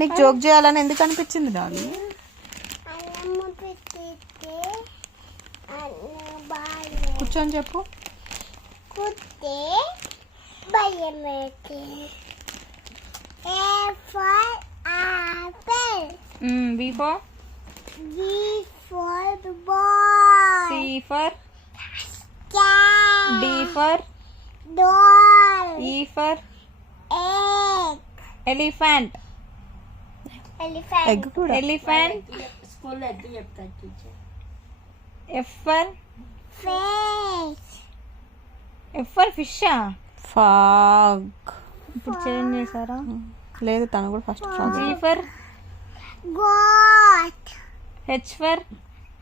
నీకు జోక్ చేయాలని ఎందుకు అనిపించింది డాలీ? కూర్చొని చెప్పు. B for ball. C for cat. D for doll. E for egg. Elephant. Egg kuda. Elephant. School lo eddu cheptadu teacher. F for fish. F for fish. Frog. ఇప్పుడు change చేసారా? లేదు, తను కూడా first frog. G for goat. H for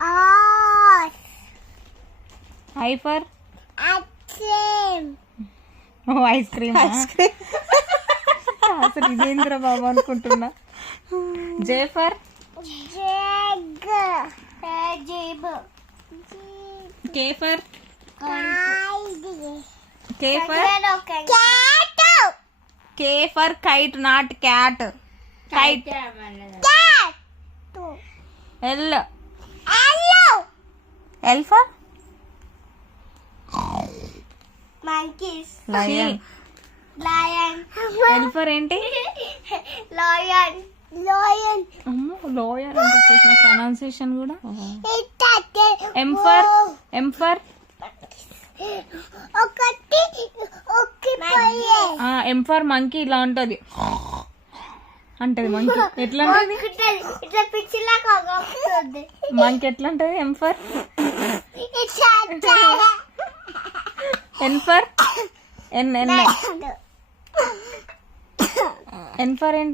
horse. I for ice cream. Oh, ice cream. అసలు ఇదేంద్ర బాబు అనుకుంటున్నా. J for jug. K for K for cat. K for kite, not cat. Kite. Cat. L. L for monkeys. Lion. L for ఏంటి? Lion. అమ్మో, lawyer అంటే చూసిన pronunciation కూడా. M for M for monkey. ఇలా ఉంటది అంటది మంకీ. ఎట్లా ఉంటది మంకీ? ఎట్లా ఉంటది? M for N for N for ఏంటి?